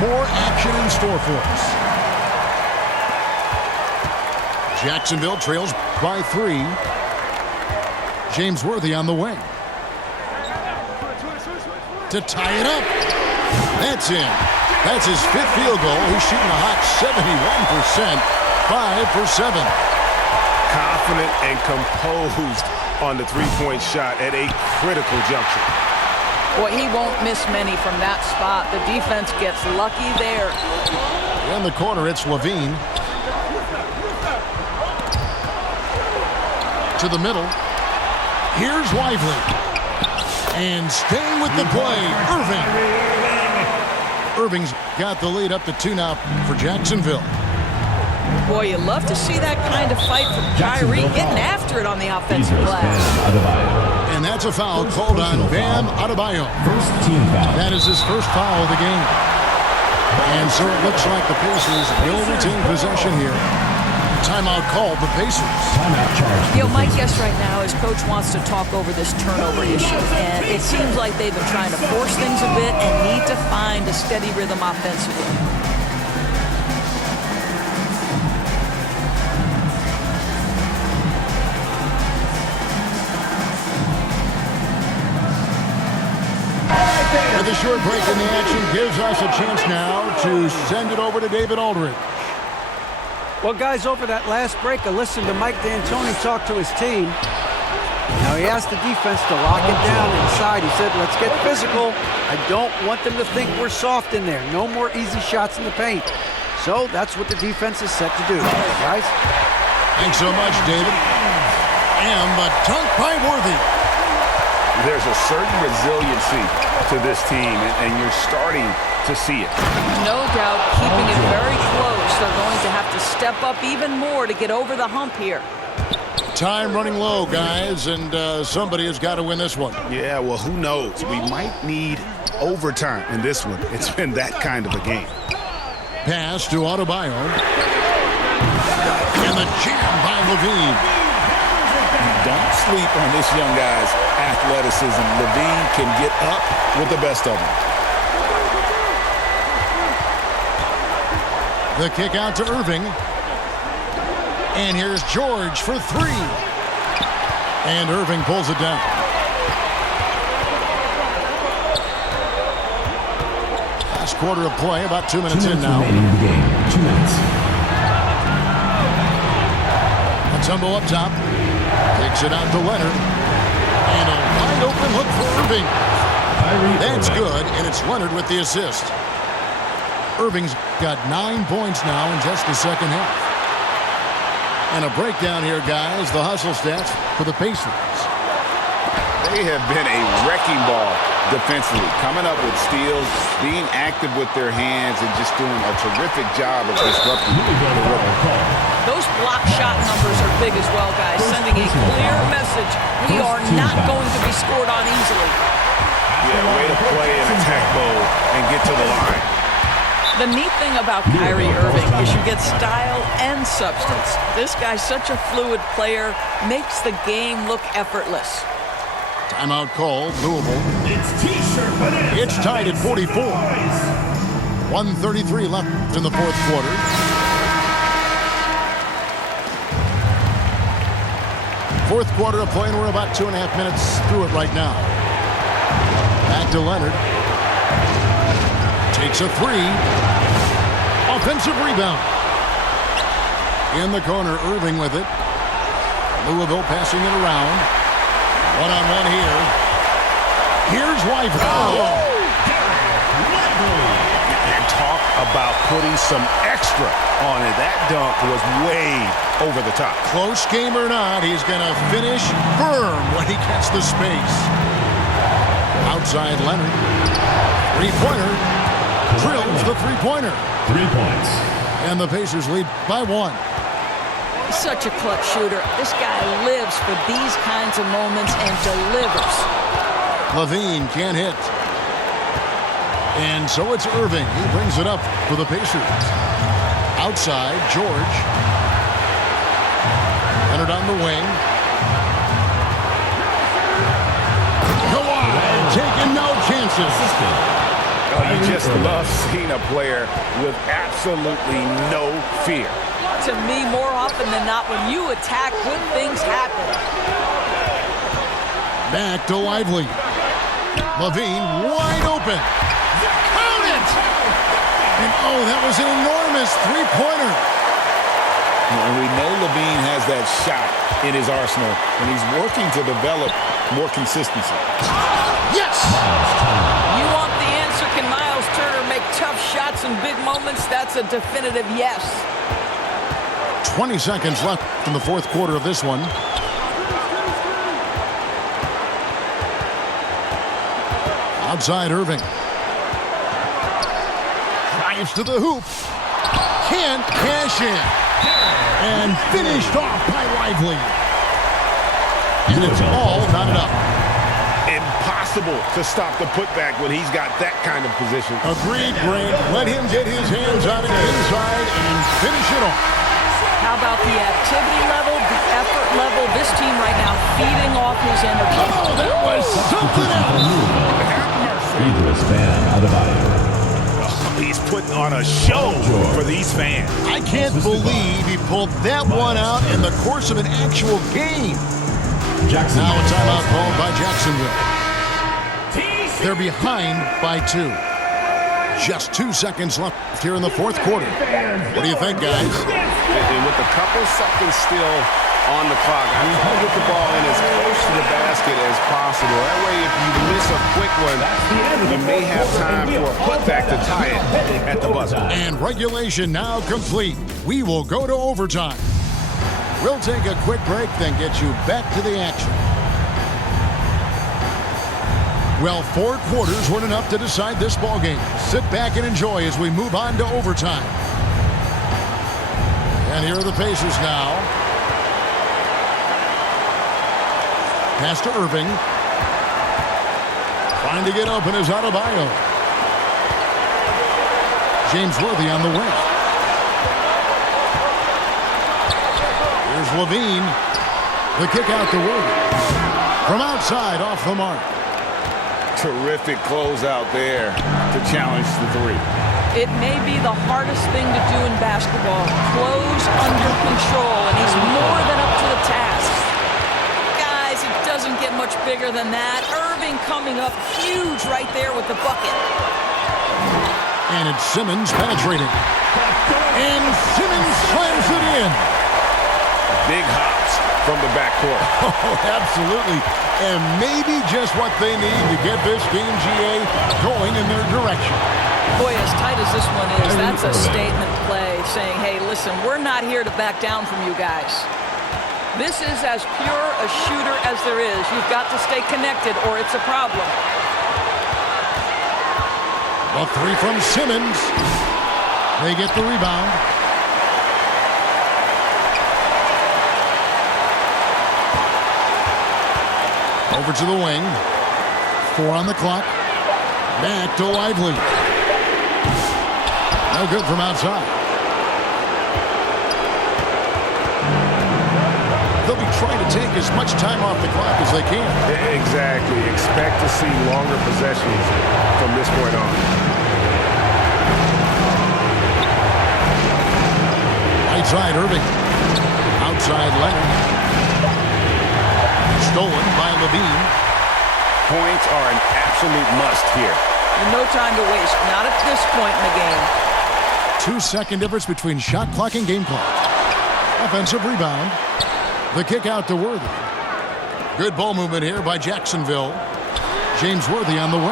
more action in store for us. Jacksonville trails by 3. James Worthy on the wing. To tie it up. That's in. That's his 5th field goal. He's shooting a hot 71%. 5 for 7. Confident and composed on the three-point shot at a critical juncture. Boy, he won't miss many from that spot. The defense gets lucky there. In the corner, it's Levine. To the middle. Here's Lively. And staying with the play, Irving. Irving's got the lead up to 2 now for Jacksonville. Boy, you love to see that kind of fight from Kyrie, getting after it on the offensive glass. And that's a foul called on Bam Adebayo. First team foul. That is his first foul of the game. And so it looks like the Pacers will retain possession here. Timeout called the Pacers. Timeout charge. You know, my guess right now is Coach wants to talk over this turnover issue. And it seems like they've been trying to force things a bit and need to find a steady rhythm offensively. And the short break in the action gives us a chance now to send it over to David Aldridge. Well, guys, over that last break, I listened to Mike D'Antoni talk to his team. Now, he asked the defense to lock it down inside. He said, let's get physical. I don't want them to think we're soft in there. No more easy shots in the paint. So that's what the defense is set to do, guys. Thanks so much, David. And the dunk by Worthy. There's a certain resiliency to this team, and you're starting to see it. No doubt, keeping it very close. They're going to have to step up even more to get over the hump here. Time running low, guys, and somebody has got to win this one. Yeah, well, who knows? We might need overtime in this one. It's been that kind of a game. Pass to Adebayo. And the jam by Levine. Don't sleep on this young guy's athleticism. Levine can get up with the best of them. The kick out to Irving. And here's George for 3. And Irving pulls it down. Last quarter of play, about 2 minutes in now. Remaining in the game. 2 minutes. Mutombo up top. Takes it out to Leonard. And a wide open hook for Irving. That's good, and it's Leonard with the assist. Irving's got 9 points now in just the second half. And a breakdown here, guys. The hustle stats for the Pacers. They have been a wrecking ball defensively, coming up with steals, being active with their hands, and just doing a terrific job of disrupting the rhythm. Those block shot numbers are big as well, guys, sending a clear message. We are not going to be scored on easily. Yeah, way to play in attack mode and get to the line. The neat thing about Kyrie Irving is you get style and substance. This guy's such a fluid player, makes the game look effortless. Timeout called, Louisville. It's tied at 44. 1:33 left in the fourth quarter. Fourth quarter of play, and we're about 2.5 minutes through it right now. Back to Leonard. Takes a 3. Offensive rebound. In the corner, Irving with it. Louisville passing it around. One-on-one here. Here's Lively. And talk about putting some extra on it. That dunk was way over the top. Close game or not, he's going to finish firm when he gets the space. Outside Leonard. Three-pointer. Drills the three-pointer. 3 points. And the Pacers lead by 1. Such a clutch shooter. This guy lives for these kinds of moments and delivers. Levine can't hit. And so it's Irving. He brings it up for the Pacers. Outside, George. Leonard on the wing. Kawhi taking no chances. Oh, you just love seeing a player with absolutely no fear. To me, more often than not, when you attack, good things happen. Back to Lively. Levine wide open. Count it! And oh, that was an enormous three-pointer. And we know Levine has that shot in his arsenal, and he's working to develop more consistency. Yes! You want the answer, can Miles Turner make tough shots in big moments? That's a definitive yes. 20 seconds left in the fourth quarter of this one. Outside Irving. Drives to the hoop. Can't cash in. And finished off by Lively. And it's all not enough. Impossible to stop the putback when he's got that kind of position. Agreed, Grant. Let him get his hands on it inside and finish it off. How about the activity level, the effort level? This team right now feeding off his energy. Oh, that was something else. Idris Bam Adebayo. He's putting on a show for these fans. I can't believe he pulled that one out in the course of an actual game. Jackson. Now a timeout called by Jacksonville. They're behind by 2. Just 2 seconds left here in the fourth quarter. What do you think, guys? And with a couple seconds still on the clock, I try to get the ball in as close to the basket as possible. That way, if you miss a quick one, you may have time for a putback to tie it at the buzzer. And regulation now complete. We will go to overtime. We'll take a quick break, then get you back to the action. Well, 4 quarters weren't enough to decide this ballgame. Sit back and enjoy as we move on to overtime. And here are the Pacers now. Pass to Irving. Trying to get open is Adebayo. James Worthy on the wing. Here's Levine. The kick out to Worthy. From outside, off the mark. Terrific closeout there to challenge the 3. It may be the hardest thing to do in basketball. Close under control, and he's more than up to the task. Guys, it doesn't get much bigger than that. Irving coming up huge right there with the bucket. And it's Simmons penetrating. And Simmons slams it in. Big hops from the backcourt. Oh, absolutely. And maybe just what they need to get this game, GA, going in their direction. Boy, as tight as this one is, that's a statement play saying, hey, listen, we're not here to back down from you guys. This is as pure a shooter as there is. You've got to stay connected or it's a problem. A 3 from Simmons. They get the rebound. Over to the wing. 4 on the clock. Back to Lively. No good from outside. They'll be trying to take as much time off the clock as they can. Exactly. Expect to see longer possessions from this point on. Right side, Irving. Outside, Leonard. Stolen by Levine. Points are an absolute must here. And no time to waste. Not at this point in the game. 2-second difference between shot clock and game clock. Offensive rebound. The kick out to Worthy. Good ball movement here by Jacksonville. James Worthy on the wing.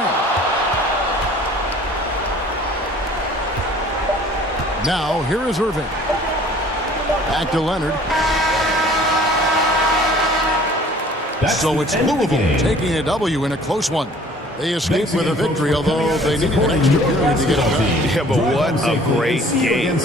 Now, here is Irving. Back to Leonard. So it's Louisville taking a W in a close one. They escaped with a victory, although they needed an extra period to get it done. Yeah, but what a great game.